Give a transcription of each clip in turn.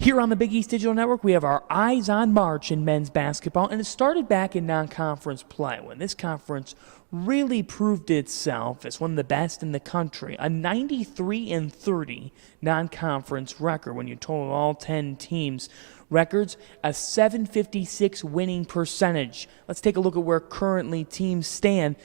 Here on the Big East Digital Network, we have our eyes on March in men's basketball, and it started back in non-conference play when this conference really proved itself as one of the best in the country. A 93-30 non-conference record when you total all 10 teams' records, a 756 winning percentage. Let's take a look at where currently teams stand.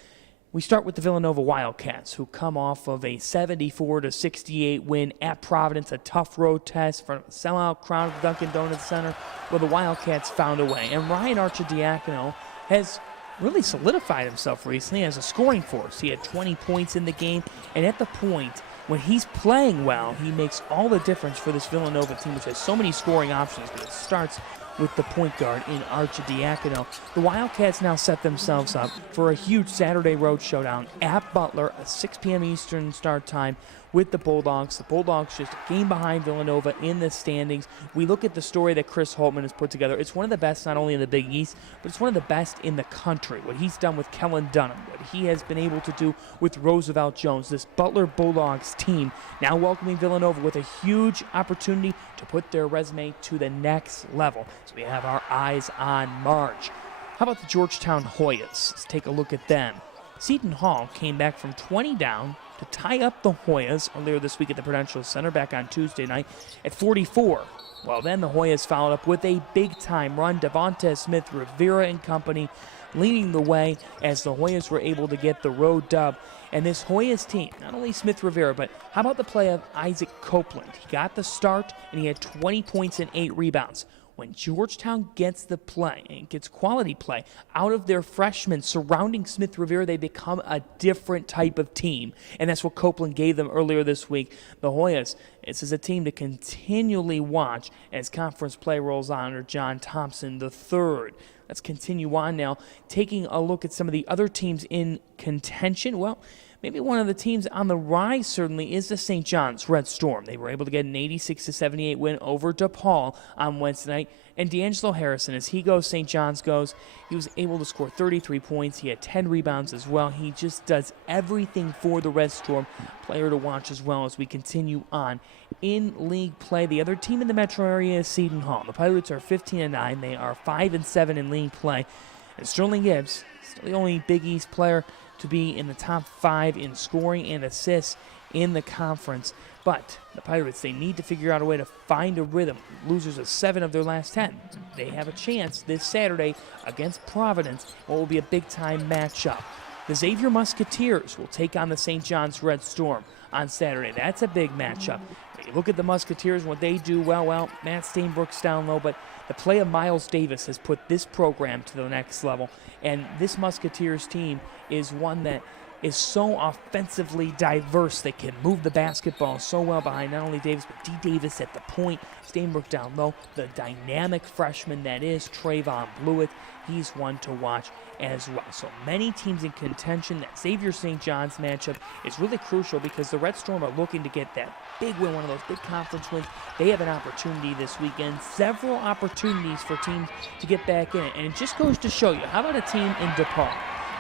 We start with the Villanova Wildcats, who come off of a 74-68 win at Providence, a tough road test for a sellout crowd at the Dunkin' Donuts Center, where the Wildcats found a way. And Ryan Arcidiacono has really solidified himself recently as a scoring force. He had 20 points in the game, and at the point when he's playing well, he makes all the difference for this Villanova team, which has so many scoring options, but it starts with the point guard in Arcidiacono. The Wildcats now set themselves up for a huge Saturday road showdown at Butler, a 6 p.m. Eastern start time with the Bulldogs. The Bulldogs just a game behind Villanova in the standings. We look at the story that Chris Holtmann has put together. It's one of the best not only in the Big East, but it's one of the best in the country. What he's done with Kellen Dunham, what he has been able to do with Roosevelt Jones, this Butler Bulldogs team now welcoming Villanova with a huge opportunity to put their resume to the next level. So we have our eyes on March. How about the Georgetown Hoyas? Let's take a look at them. Seton Hall came back from 20 down to tie up the Hoyas earlier this week at the Prudential Center back on Tuesday night at 44. Well, then the Hoyas followed up with a big-time run. Devonta Smith, Rivera and company leading the way as the Hoyas were able to get the road dub. And this Hoyas team, not only Smith Rivera, but how about the play of Isaac Copeland? He got the start, and he had 20 points and 8 rebounds. When Georgetown gets the play and gets quality play out of their freshmen surrounding Smith Rivera, they become a different type of team. And that's what Copeland gave them earlier this week. The Hoyas, this is a team to continually watch as conference play rolls on under John Thompson III. Let's continue on now, taking a look at some of the other teams in contention. Well, maybe one of the teams on the rise certainly is the St. John's Red Storm. They were able to get an 86-78 win over DePaul on Wednesday night. And D'Angelo Harrison, as he goes, St. John's goes, he was able to score 33 points. He had 10 rebounds as well. He just does everything for the Red Storm. Player to watch as well as we continue on in league play. The other team in the metro area is Seton Hall. The Pirates are 15-9. They are 5-7 in league play. And Sterling Gibbs, still the only Big East player to be in the top 5 in scoring and assists in the conference. But the Pirates, they need to figure out a way to find a rhythm. Losers of 7 of their last 10. They have a chance this Saturday against Providence, what will be a big-time matchup. The Xavier Musketeers will take on the St. John's Red Storm on Saturday. That's a big matchup. When you look at the Musketeers, what they do well, Matt Stainbrook's down low, but the play of Miles Davis has put this program to the next level. And this Musketeers team is one that is so offensively diverse. They can move the basketball so well behind not only Davis, but D. Davis at the point, Stainbrook down low, the dynamic freshman that is Trayvon Blewett. He's one to watch as well. So many teams in contention. That Xavier St. John's matchup is really crucial because the Red Storm are looking to get that big win, one of those big conference wins. They have an opportunity this weekend, several opportunities for teams to get back in it. And it just goes to show you, how about a team in DePaul?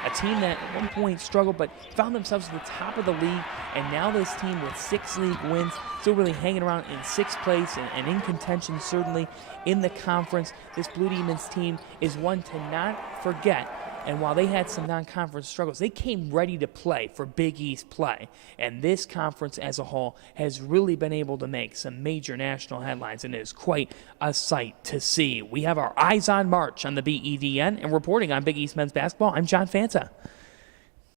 A team that at one point struggled but found themselves at the top of the league, and now this team with 6 league wins, still really hanging around in 6th place and in contention certainly in the conference. This Blue Demons team is one to not forget. And while they had some non-conference struggles, they came ready to play for Big East play. And this conference as a whole has really been able to make some major national headlines, and it is quite a sight to see. We have our eyes on March on the BEDN, and reporting on Big East men's basketball, I'm John Fanta.